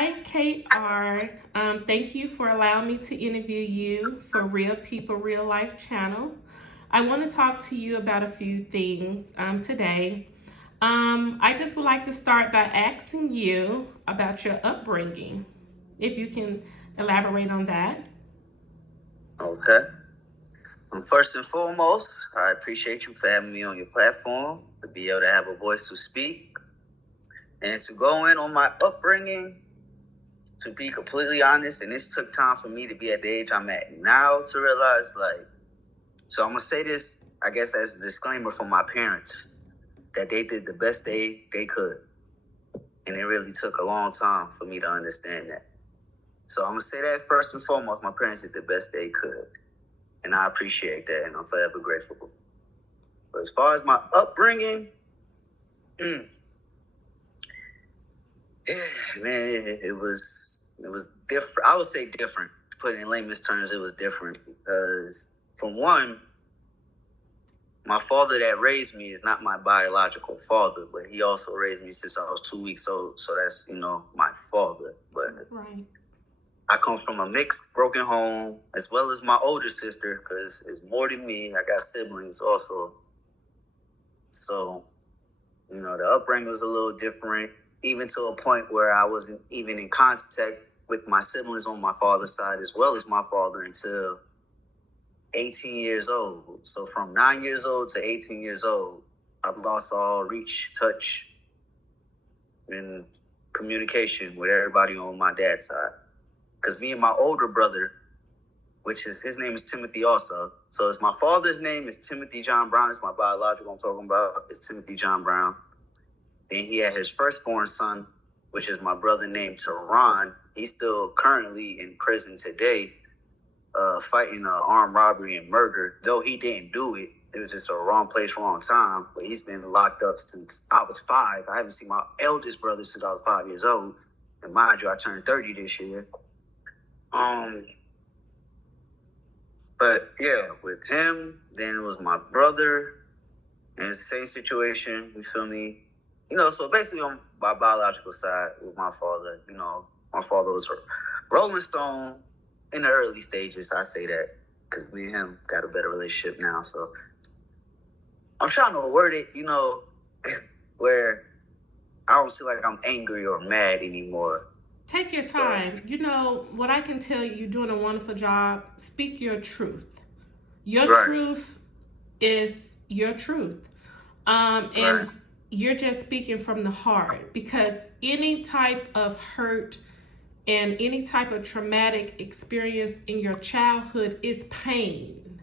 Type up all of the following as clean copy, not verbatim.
Hi, KR. Thank you for allowing me to interview you for Real People, Real Life channel. I want to talk to you about a few things today. I just would like to start by asking you about your upbringing, if you can elaborate on that. Okay. First and foremost, I appreciate you for having me on your platform to be able to have a voice to speak and to go in on my upbringing. To be completely honest, and this took time for me to be at the age I'm at now to realize, so I'm gonna say this, I guess, as a disclaimer for my parents, that they did the best they could, and it really took a long time for me to understand that. So I'm gonna say that first and foremost, my parents did the best they could, and I appreciate that, and I'm forever grateful. But as far as my upbringing, yeah, man, it was different. I would say different. To put it in layman's terms, it was different because, from one, my father that raised me is not my biological father, but he also raised me since I was 2 weeks old. So that's, my father. But Right. I come from a mixed, broken home, as well as my older sister, because it's more than me. I got siblings also. So, the upbringing was a little different, even to a point where I wasn't even in contact with my siblings on my father's side, as well as my father, until 18 years old. So from 9 years old to 18 years old, I lost all reach, touch, and communication with everybody on my dad's side. Because me and my older brother, his name is Timothy also. So it's my father's name is Timothy John Brown. It's my biological I'm talking about. It's Timothy John Brown. Then he had his firstborn son, which is my brother named Teron. He's still currently in prison today, fighting armed robbery and murder. Though he didn't do it, it was just a wrong place, wrong time. But he's been locked up since I was 5. I haven't seen my eldest brother since I was 5 years old. And mind you, I turned 30 this year. But yeah, with him, then it was my brother, and it's the same situation. You feel me? So basically on my biological side with my father, my father was a Rolling Stone in the early stages. I say that because me and him got a better relationship now. So I'm trying to word it, where I don't feel like I'm angry or mad anymore. Take your So, time. What I can tell you, you're doing a wonderful job. Speak your truth. Your right, truth is your truth. right, And you're just speaking from the heart, because any type of hurt and any type of traumatic experience in your childhood is pain.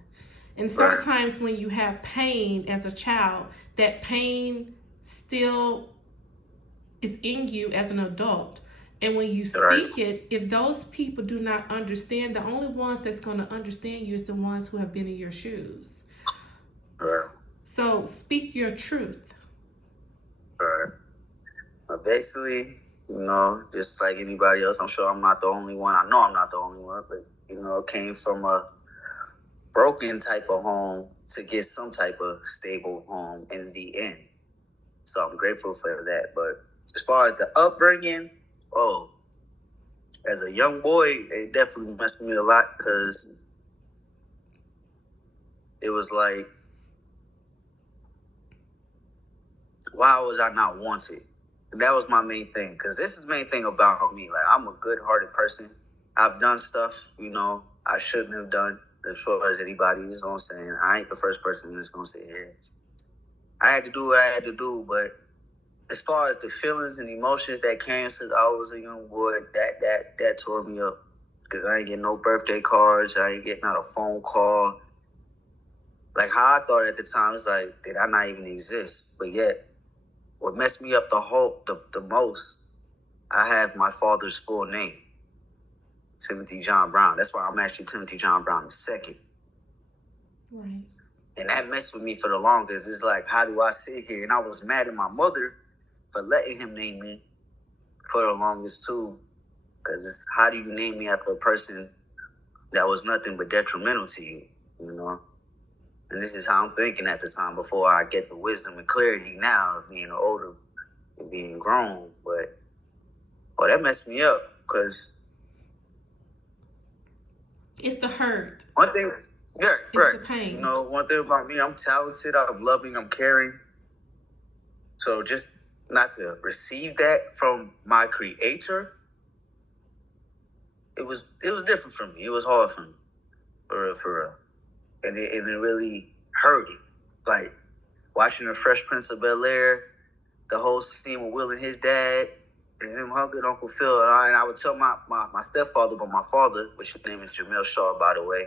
And right, sometimes when you have pain as a child, that pain still is in you as an adult. And when you right, speak it, if those people do not understand, the only ones that's going to understand you is the ones who have been in your shoes. right, So speak your truth. right. Basically, just like anybody else, I'm sure I'm not the only one. I know I'm not the only one, but it came from a broken type of home to get some type of stable home in the end. So I'm grateful for that. But as far as the upbringing, as a young boy, it definitely messed me a lot because it was like, why was I not wanted? And that was my main thing, because this is the main thing about me. Like, I'm a good-hearted person. I've done stuff, I shouldn't have done, as far as anybody. You know what I'm saying? I ain't the first person that's going to say, yeah, I had to do what I had to do. But as far as the feelings and emotions that came since I was a young boy, that tore me up. Because I ain't getting no birthday cards. I ain't getting not a phone call. Like, how I thought at the time, was like, did I not even exist? But yet, what messed me up the most, I have my father's full name, Timothy John Brown. That's why I'm actually Timothy John Brown II. Right. And that messed with me for the longest. It's like, how do I sit here? And I was mad at my mother for letting him name me for the longest too. Because how do you name me after a person that was nothing but detrimental to you, And this is how I'm thinking at the time before I get the wisdom and clarity now of being older and being grown. But Oh, that messed me up because It's the hurt. one thing, yeah, It's right. the pain. One thing about me, I'm talented, I'm loving, I'm caring. So just not to receive that from my creator, it was different for me. It was hard for me, for real. And it really hurt it. Like watching the Fresh Prince of Bel-Air, the whole scene with Will and his dad, and him hugging Uncle Phil. And I would tell my stepfather, but my father, which his name is Jamil Shaw, by the way,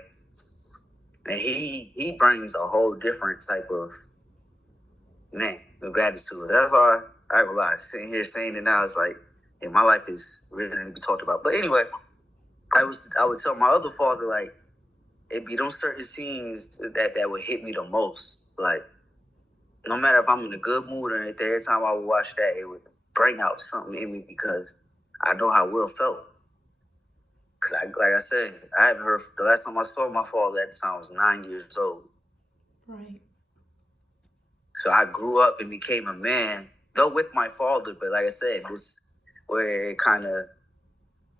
and he brings a whole different type of gratitude. That's why I realized sitting here saying it now, it's like, yeah, my life is really to be talked about. But anyway, I would tell my other father, like, it'd be those certain scenes that would hit me the most. Like, no matter if I'm in a good mood or anything, every time I would watch that, it would bring out something in me because I know how Will felt. Because, like I said, I haven't heard, the last time I saw my father at the time I was 9 years old. Right. So I grew up and became a man, though with my father, but like I said, this where it kind of,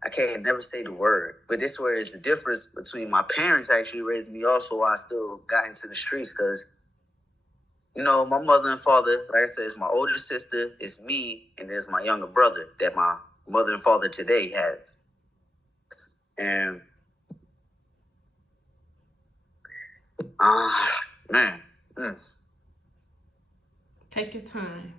I can't never say the word, but this where is the difference between my parents actually raising me also while I still got into the streets because, my mother and father, like I said, is my older sister, it's me, and there's my younger brother that my mother and father today has. And, man, Take your time.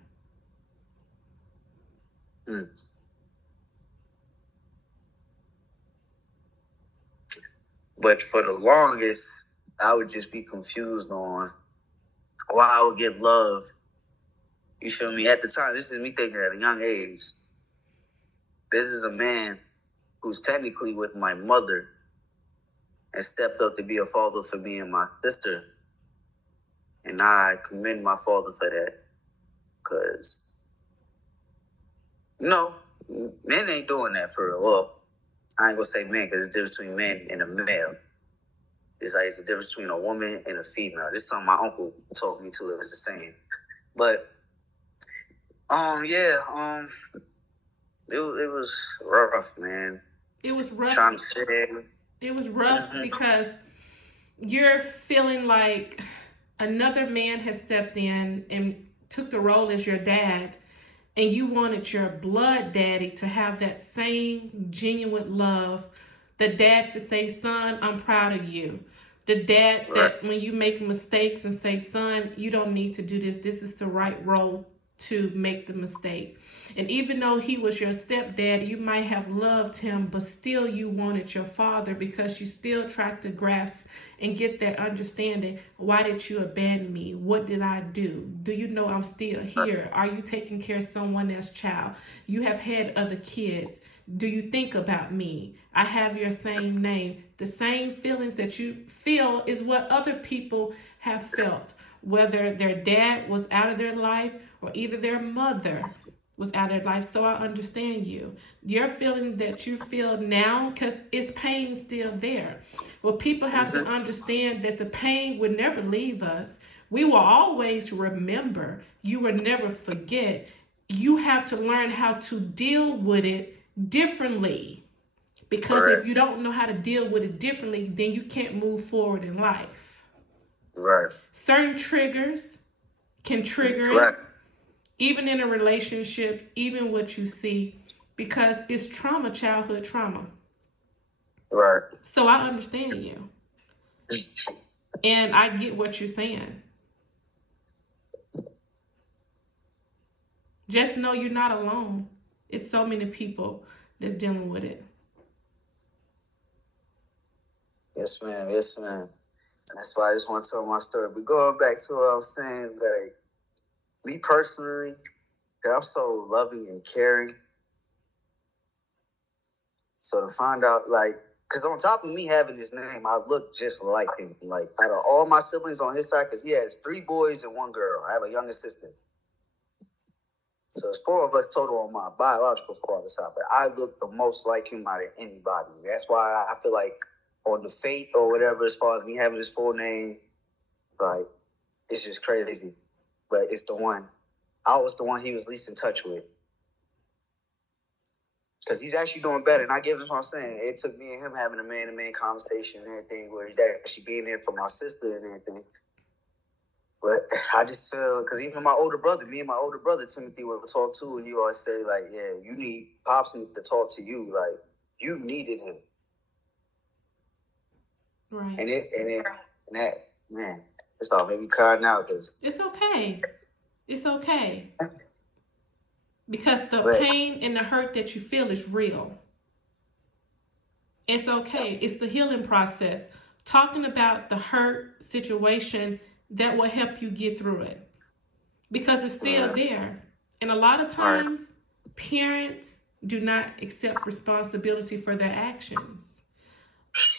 But for the longest, I would just be confused on why I would get love. You feel me? At the time, this is me thinking at a young age. This is a man who's technically with my mother and stepped up to be a father for me and my sister. And I commend my father for that. Because, men ain't doing that for real. Well, I ain't going to say men because it's the difference between men and a male. It's like it's the difference between a woman and a female. This is something my uncle told me too. It was the same. But, it was rough, man. It was rough. Trying to fit in. It was rough because you're feeling like another man has stepped in and took the role as your dad, and you wanted your blood daddy to have that same genuine love. The dad to say, son, I'm proud of you. The dad that when you make mistakes and say, son, you don't need to do this. This is the right role to make the mistake. And even though he was your stepdad, you might have loved him, but still you wanted your father because you still tried to grasp and get that understanding. Why did you abandon me? What did I do? Do you know I'm still here? Are you taking care of someone else's child? You have had other kids. Do you think about me? I have your same name. The same feelings that you feel is what other people have felt, whether their dad was out of their life or either their mother was out of their life. So I understand you. Your feeling that you feel now, because it's pain still there. Well, people have to understand that the pain would never leave us. We will always remember. You will never forget. You have to learn how to deal with it differently. Because if you don't know how to deal with it differently, then you can't move forward in life. Right. Certain triggers can trigger it, even in a relationship, even what you see, because it's trauma, childhood trauma. Right. So I understand you. And I get what you're saying. Just know you're not alone. It's so many people that's dealing with it. Yes, ma'am. Yes, ma'am. That's why I just want to tell my story. But going back to what I was saying, like, me personally, I'm so loving and caring. So to find out, like, because on top of me having his name, I look just like him. Like, out of all my siblings on his side, because he has 3 boys and 1 girl. I have a younger sister. So it's 4 of us total on my biological father's side. But I look the most like him out of anybody. That's why I feel like on the fate or whatever, as far as me having his full name, like, it's just crazy. But it's the one. I was the one he was least in touch with. Because he's actually doing better. And I give this what I'm saying. It took me and him having a man-to-man conversation and everything where he's actually being there for my sister and everything. But I just feel, because even me and my older brother, Timothy, would talk too, and he always say, like, yeah, Pops need to talk to you. Like, you needed him. Right. And that, man, it's about made me cry now because it's okay. It's okay. Because the but pain and the hurt that you feel is real. It's okay. It's the healing process. Talking about the hurt situation that will help you get through it. Because it's still there. And a lot of times, parents do not accept responsibility for their actions.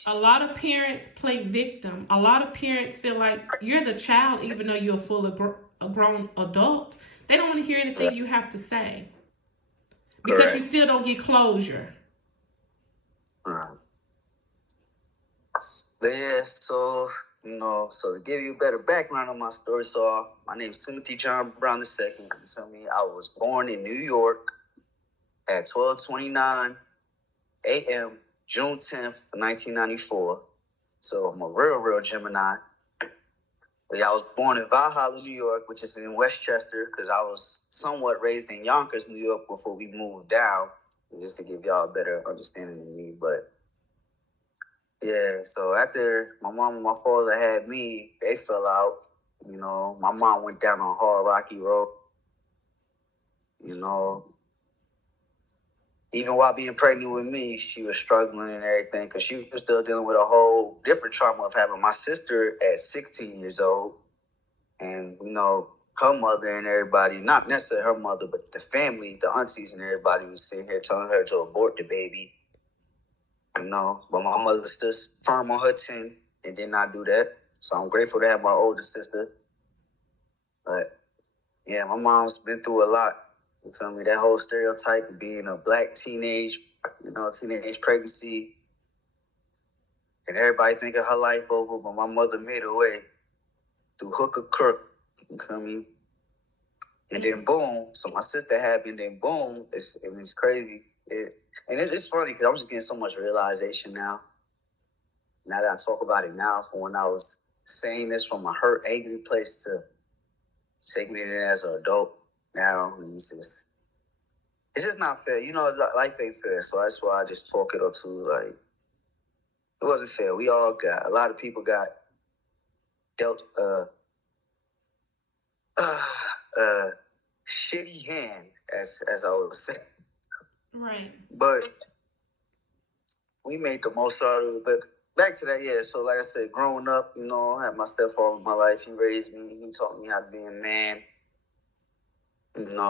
A lot of parents play victim. A lot of parents feel like you're the child, even though you're a grown adult. They don't want to hear anything you have to say because you still don't get closure. Yeah, so, so to give you a better background on my story, so my name is Timothy John Brown II. You feel me? I was born in New York at 12:29 a.m., June 10th, 1994. So I'm a real Gemini. But yeah, I was born in Valhalla, New York, which is in Westchester, because I was somewhat raised in Yonkers, New York, before we moved down, just to give y'all a better understanding of me. But yeah, so after my mom and my father had me, they fell out. My mom went down a hard, rocky road. Even while being pregnant with me, she was struggling and everything because she was still dealing with a whole different trauma of having my sister at 16 years old. And, her mother and everybody, not necessarily her mother, but the family, the aunties and everybody was sitting here telling her to abort the baby. But my mother stood firm on her 10 and did not do that. So I'm grateful to have my older sister. But yeah, my mom's been through a lot. You feel me? That whole stereotype of being a black teenage pregnancy. And everybody think of her life over, but my mother made her way through hook or crook. You feel me? And then boom, so my sister happened, and boom, it's crazy. It's funny because I'm just getting so much realization now. Now that I talk about it now, from when I was saying this from a hurt, angry place to taking it in as an adult now, it's just not fair. Life ain't fair, so that's why I just talk it up to, like, it wasn't fair. A lot of people got dealt shitty hand, as I would say. Right. But we made the most out of it. But back to that, yeah. So like I said, growing up, I had my stepfather in my life. He raised me. He taught me how to be a man.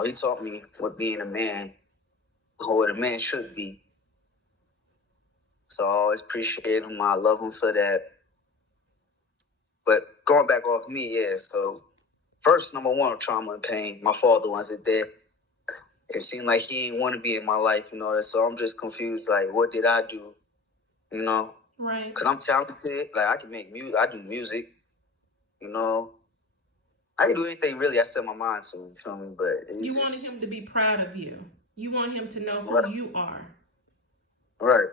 He taught me what being a man, or what a man should be. So I always appreciate him. I love him for that. But going back off me, yeah. So first, number one, trauma and pain. My father wasn't there. It seemed like he didn't want to be in my life, so I'm just confused, like, what did I do, Right. Because I'm talented, like, I can make music, I do music, I can do anything, really, I set my mind to, you feel me, but you wanted him to be proud of you. You want him to know who you are. Right.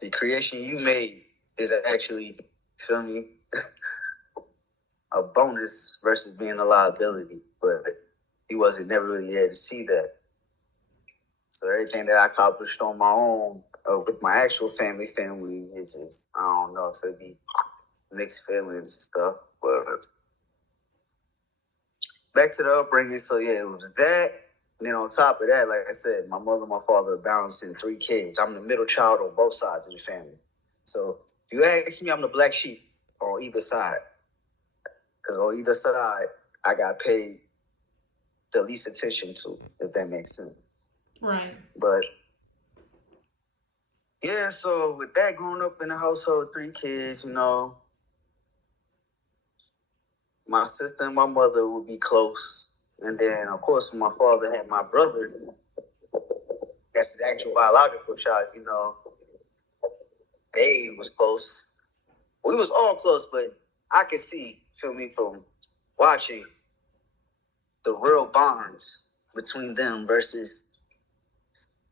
The creation you made is actually, feel me, a bonus versus being a liability, but he wasn't never really there to see that. So everything that I accomplished on my own, with my actual family, is just, I don't know, so it'd be mixed feelings and stuff. But back to the upbringing, so yeah, it was that. And then on top of that, like I said, my mother and my father are balancing 3 kids. I'm the middle child on both sides of the family. So if you ask me, I'm the black sheep on either side. Because on either side, I got paid the least attention to, if that makes sense. Right. But yeah, so with that, growing up in a household, 3 kids, my sister and my mother would be close. And then, of course, when my father had my brother, that's his actual biological child, they was close. We was all close, but I could see, feel me, from watching the real bonds between them versus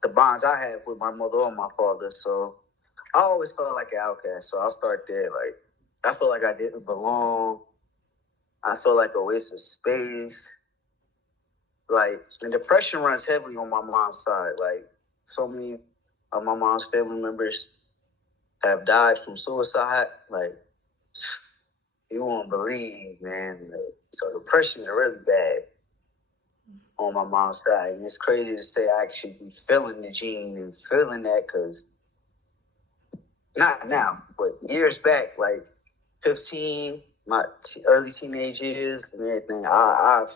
the bonds I have with my mother or my father. So I always felt like an outcast. So I'll start there. Like, I feel like I didn't belong. I feel like a waste of space. Like, and depression runs heavily on my mom's side. Like, so many of my mom's family members have died from suicide. Like, you won't believe, man. Like, so depression is really bad on my mom's side. And it's crazy to say I actually be feeling the gene and feeling that, because not now, but years back, like 15, my early teenage years and everything, I've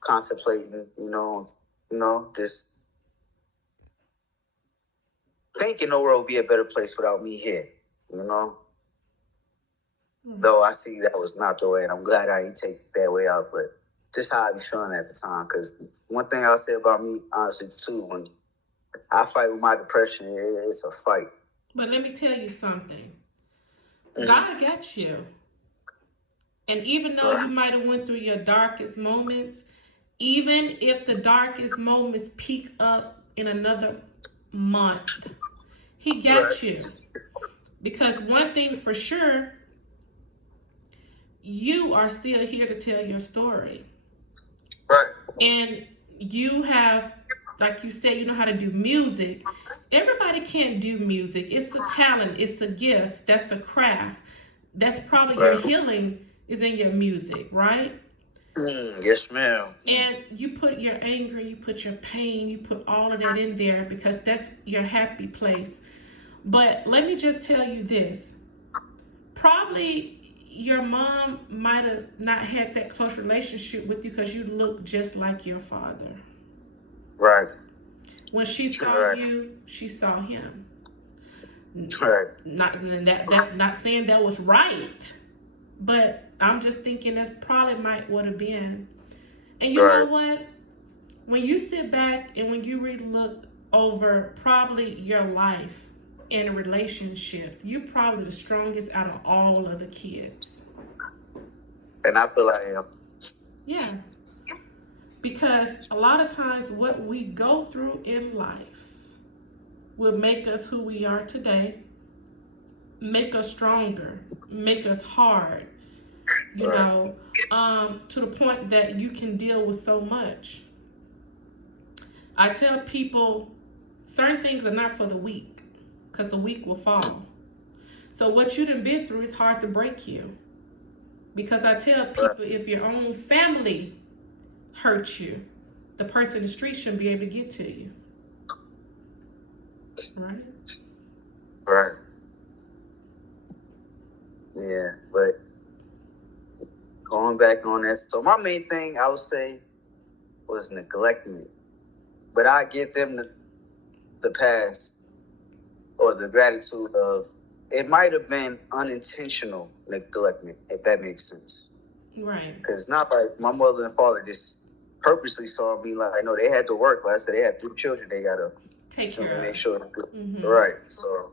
contemplated, just thinking the world would be a better place without me here, Though I see that was not the way, and I'm glad I didn't take that way out, but just how I be feeling at the time. Because one thing I'll say about me, honestly, too, when I fight with my depression, it's a fight. But let me tell you something. God got you. And even though you might have went through your darkest moments, even if the darkest moments peak up in another month, he got you. Because one thing for sure, you are still here to tell your story. Right. And you have, like you said, you know how to do music. Everybody can't do music. It's a talent. It's a gift. That's a craft. That's probably your healing is in your music, right? Yes, ma'am. And you put your anger, you put your pain, you put all of that in there because that's your happy place. But let me just tell you this. Probably your mom might have not had that close relationship with you because you look just like your father. Right. When she saw you, she saw him. Right. Not saying that was right, but I'm just thinking that's probably might would have been. And you know what? When you sit back and when you really look over probably your life and relationships, you're probably the strongest out of all of the kids. And I feel I am. Yeah. Because a lot of times what we go through in life will make us who we are today, make us stronger, make us hard, to the point that you can deal with so much. I tell people certain things are not for the weak because the weak will fall. So what you done been through is hard to break you. Because I tell people if your own family hurts you, the person in the street shouldn't be able to get to you. Right? Right. Yeah, but going back on that, so my main thing I would say was neglecting it. But I give them the pass or the gratitude of it might have been unintentional neglectment, if that makes sense. Right. Because it's not like my mother and father just purposely saw me like, no, they had to work. Like I said, they had 3 children they got to take care of. Make sure. Right. So,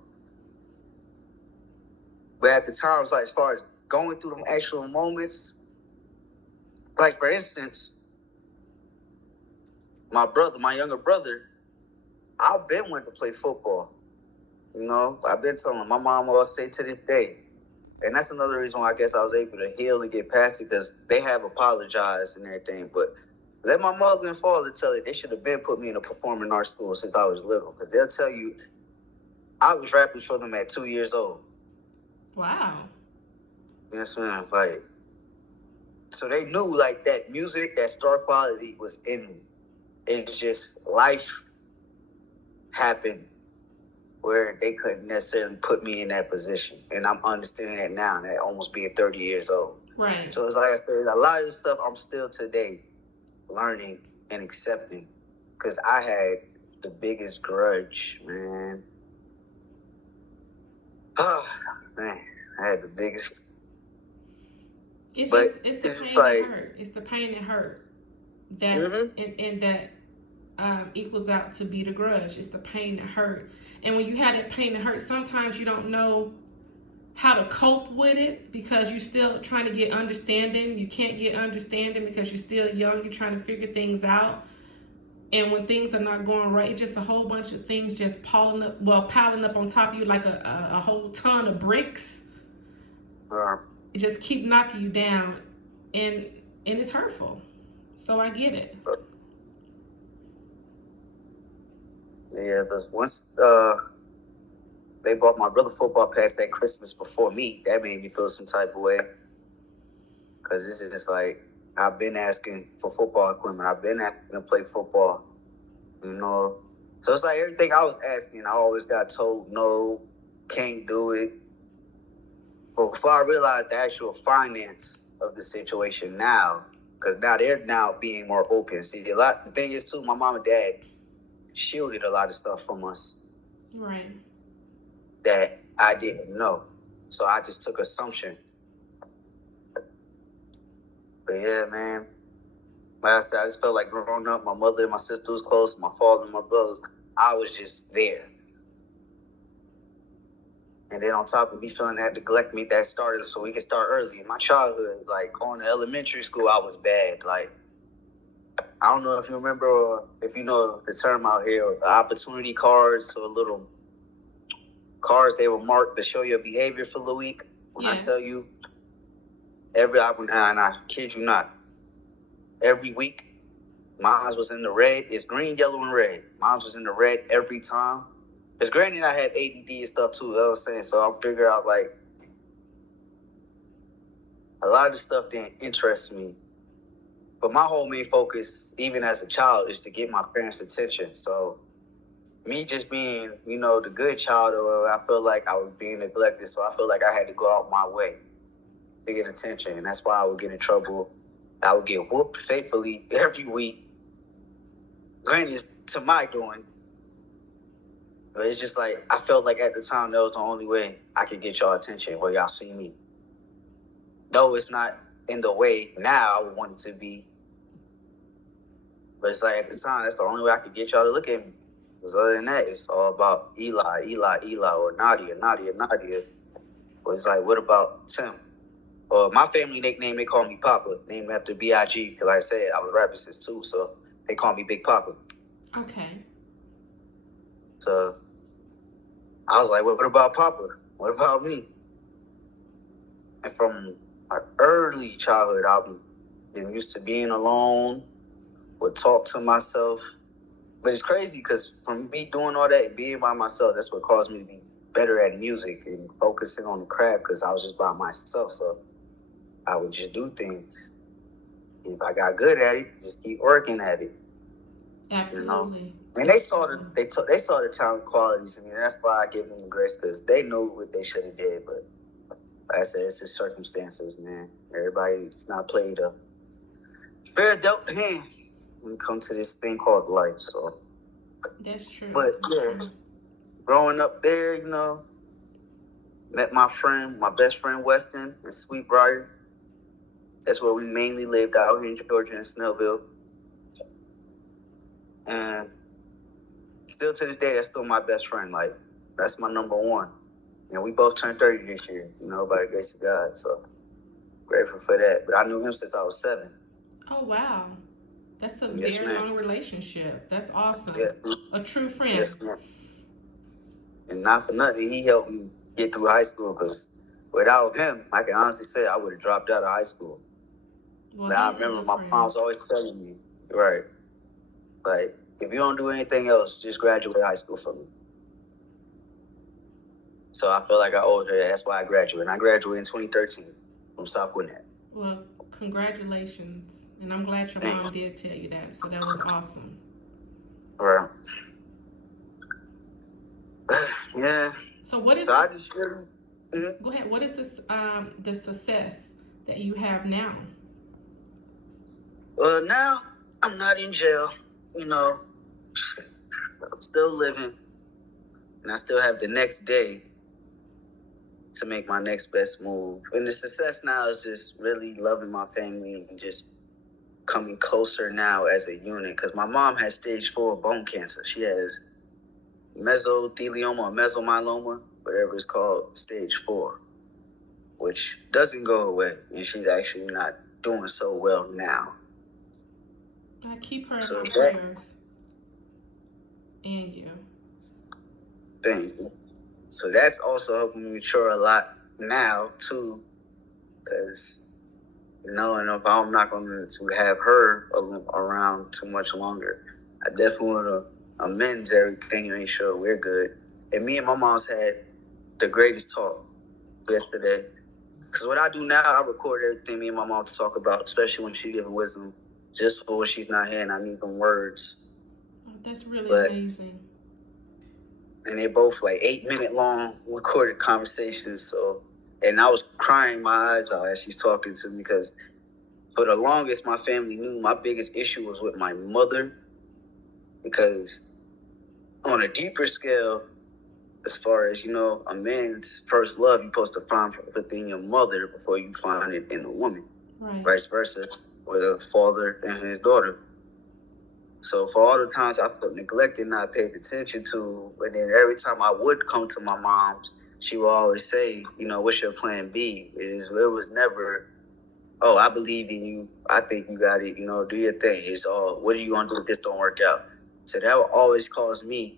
but at the times, like as far as going through them actual moments, like for instance, my younger brother, I've been wanting to play football. I've been telling my mom always say to this day. And that's another reason why I guess I was able to heal and get past it, because they have apologized and everything. But let my mother and father tell you, they should have been put me in a performing arts school since I was little. Because they'll tell you, I was rapping for them at 2 years old. Wow. Yes, ma'am. Like, so they knew like that music, that star quality was in me. It's just life happened where they couldn't necessarily put me in that position. And I'm understanding that now, that almost being 30 years old. Right. So it's like I said, a lot of this stuff I'm still today learning and accepting, because I had the biggest grudge, man. Oh, man, I had the biggest. It's the pain that hurt. It's the pain that hurt. That and that equals out to be the grudge. It's the pain that hurt. And when you have that pain that hurt, sometimes you don't know how to cope with it because you're still trying to get understanding. You can't get understanding because you're still young. You're trying to figure things out. And when things are not going right, it's just a whole bunch of things just piling up on top of you like a whole ton of bricks. Uh, It just keep knocking you down, and it's hurtful. So I get it. yeah, because once they bought my brother football pass that Christmas before me, that made me feel some type of way. Because it's just like, I've been asking for football equipment. I've been asking to play football, you know. So it's like everything I was asking, I always got told no, can't do it. But before I realized the actual finance of the situation now, because now they're now being more open. See, the thing is too, my mom and dad shielded a lot of stuff from us. Right. That I didn't know. So I just took assumption. But yeah, man. Like I said, I just felt like growing up, my mother and my sister was close, my father and my brothers, I was just there. And then on top of me feeling that neglect me, that started so we could start early. In my childhood, like going to elementary school, I was bad. Like, I don't know if you remember or if you know the term out here, the opportunity cards or little cards they were marked to show your behavior for the week. When I tell you, and I kid you not, every week, mine was in the red. It's green, yellow, and red. Mine was in the red every time. Because granted, I had ADD and stuff too. You know what I'm saying? So I'm figuring out like a lot of the stuff didn't interest me. But my whole main focus, even as a child, is to get my parents' attention. So me just being, the good child, or I felt like I was being neglected. So I felt like I had to go out my way to get attention. And that's why I would get in trouble. I would get whooped faithfully every week. Granted, to my doing. But it's just like, I felt like at the time that was the only way I could get y'all attention, where y'all see me. No, it's not in the way now I would want it to be. But it's like at the time, that's the only way I could get y'all to look at me. Because other than that, it's all about Eli, or Nadia. But it's like, what about Tim? My family nickname, they call me Papa, named after B.I.G. Because like I said, I was rapping since 2, so they call me Big Papa. Okay. So I was like, what about Papa? What about me? And from my early childhood, I've been used to being alone, would talk to myself. But it's crazy because from me doing all that and being by myself, that's what caused me to be better at music and focusing on the craft, because I was just by myself. So I would just do things. If I got good at it, just keep working at it. Absolutely. And they saw the talent qualities in me. That's why I give them the grace, because they knew what they should have did. But like I said, it's just circumstances, man. Everybody's not played a fair dealt hand when it comes to this thing called life. So that's true. But yeah, growing up there, met my best friend Weston in Sweetbriar. That's where we mainly lived, out here in Georgia in Snellville. And still to this day, that's still my best friend. Like, that's my number one. And we both turned 30 this year, by the grace of God. So grateful for that. But I knew him since I was 7. Oh, wow. That's a Yes, very ma'am. long relationship. That's awesome. Yeah. A true friend. Yes, ma'am. And not for nothing, he helped me get through high school, because without him, I can honestly say I would have dropped out of high school. Well, but I remember my mom was always telling me, right, like, if you don't do anything else, just graduate high school for me. So I feel like I owed her that. That's why I graduated. And I graduated in 2013 from South Gwinnett. Well, congratulations. And I'm glad your mom did tell you that. So that was awesome. Right. Yeah. So what is? So I just really. Mm-hmm. Go ahead. What is this? The success that you have now? Well, now I'm not in jail. I'm still living, and I still have the next day to make my next best move. And the success now is just really loving my family and just coming closer now as a unit. Because my mom has stage 4 bone cancer. She has mesothelioma or mesomyeloma, whatever it's called, stage 4, which doesn't go away. And she's actually not doing so well now. I keep her in my prayers. And you. Thank you. So that's also helping me mature a lot now too, because knowing if I'm not going to have her around too much longer, I definitely want to amend everything and make sure we're good. And me and my mom's had the greatest talk yesterday. Because what I do now, I record everything me and my mom talk about, especially when she's giving wisdom, just for when she's not here and I need them words. Oh, that's really But amazing. and they both like 8-minute long recorded conversations. So, and I was crying my eyes out as she's talking to me because for the longest my family knew my biggest issue was with my mother, because on a deeper scale, as far as a man's first love, you're supposed to find within your mother before you find it in a woman, Right. vice versa with a father and his daughter. So for all the times I felt neglected, not paid attention to, and then every time I would come to my mom's, she would always say, what's your plan B? It was never, oh, I believe in you. I think you got it. Do your thing. It's all, what are you going to do if this don't work out? So that would always cause me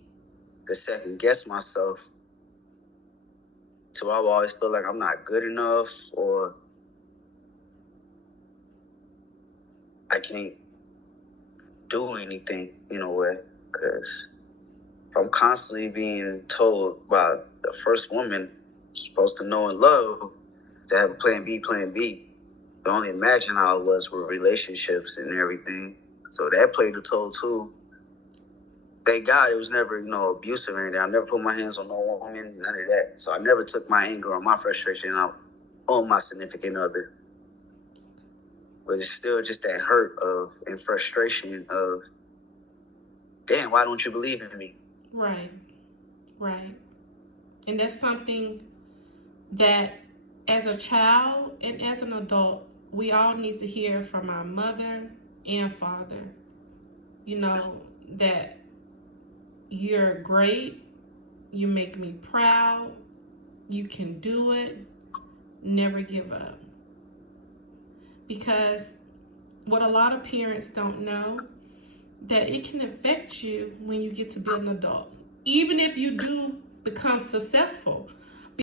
to second guess myself. So I would always feel like I'm not good enough, or I can't do anything in a way, because I'm constantly being told by the first woman supposed to know and love to have a plan B, plan B. You can only imagine how it was with relationships and everything. So that played a toll too. Thank God it was never, abusive or anything. I never put my hands on no woman, none of that. So I never took my anger or my frustration out on my significant other. But it's still just that hurt of and frustration of, damn, why don't you believe in me? Right. Right. And that's something that as a child and as an adult, we all need to hear from our mother and father. That you're great, you make me proud, you can do it, never give up. Because what a lot of parents don't know, that it can affect you when you get to be an adult. Even if you do become successful,